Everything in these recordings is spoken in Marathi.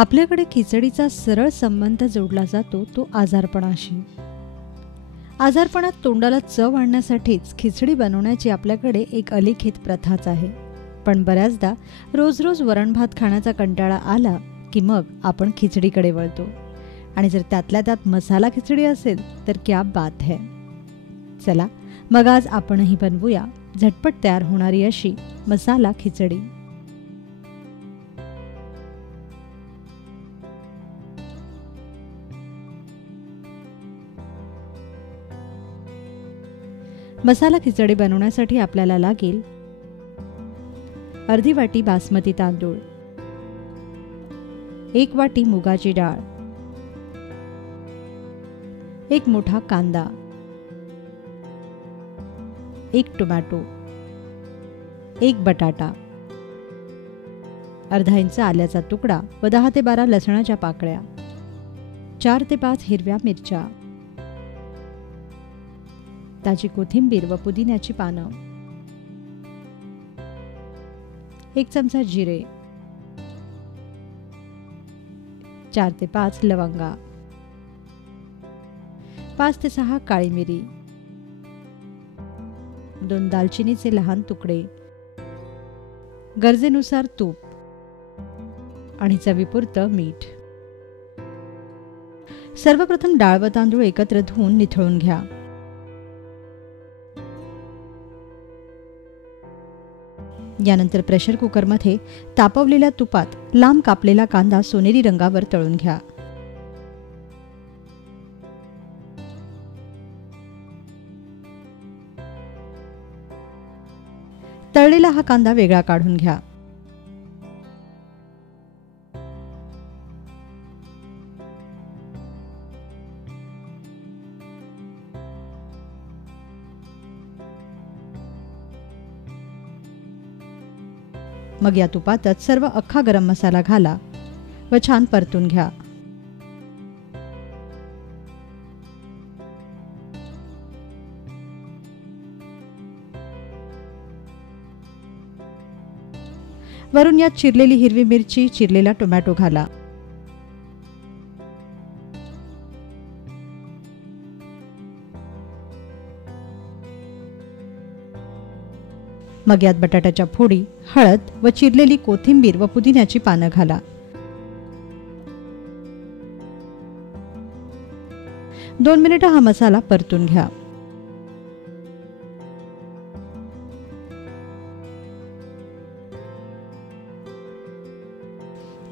आपल्याकडे खिचडीचा सरळ संबंध जोडला जातो तो आजारपणाशी. आजारपणात तोंडाला चव आणण्यासाठीच खिचडी बनवण्याची आपल्याकडे एक अलिखित प्रथाच आहे. पण बऱ्याचदा रोज रोज वरण भात खाण्याचा कंटाळा आला की मग आपण खिचडीकडे वळतो. आणि जर त्यातल्या त्यात मसाला खिचडी असेल तर क्या बात है. चला मग आज आपणही बनवूया झटपट तयार होणारी अशी मसाला खिचडी. मसाला खिचडी बनवण्यासाठी आपल्याला लागेल अर्धी वाटी बासमती तांदूळ, 1 वाटी मुगाची डाळ, 1 मोठा कांदा, 1 टोमॅटो, 1 बटाटा, अर्धा इंच आल्याचा तुकडा व 10 ते 12 लसणाच्या पाकळ्या, 4 ते 5 हिरव्या मिरच्या, ताजी कोथिंबीर व पुदिन्याची पानं, 1 चमचा जिरे, 4 ते 5 लवंगा, 5 ते 6 काळी मिरी, 2 दालचिनीचे लहान तुकडे, गरजेनुसार तूप आणि चवीपुरतं मीठ. सर्वप्रथम डाळ व तांदूळ एकत्र धुवून निथळून घ्या. यानंतर प्रेशर कुकरमध्ये तापवलेल्या तुपात लांब कापलेला कांदा सोनेरी रंगावर तळून घ्या. तळलेला हा कांदा वेगळा काढून घ्या. मग या तुपातच सर्व अख्खा गरम मसाला घाला व छान परतून घ्या. वरून यात चिरलेली हिरवी मिरची, चिरलेला टोमॅटो घाला. मग यात बटाट्याच्या फोडी, हळद व चिरलेली कोथिंबीर व पुदिन्याची पानं घाला. दोन मिनिटं हा मसाला परतून घ्या.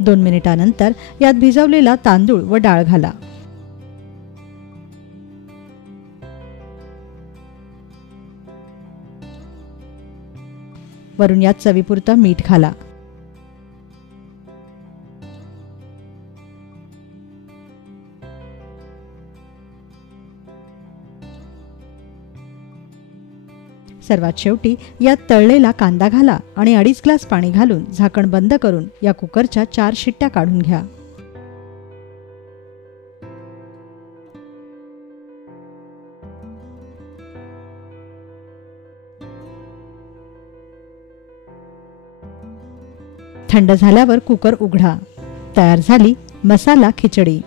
दोन मिनिटांनंतर यात भिजवलेला तांदूळ व डाळ घाला. वरून यात चवीपुरतं मीठ घाला. सर्वात शेवटी यात तळलेला कांदा घाला आणि 2.5 ग्लास पाणी घालून झाकण बंद करून या कुकरच्या 4 शिट्ट्या काढून घ्या. थंड झाल्यावर कुकर उघडा. तयार झाली मसाला खिचडी.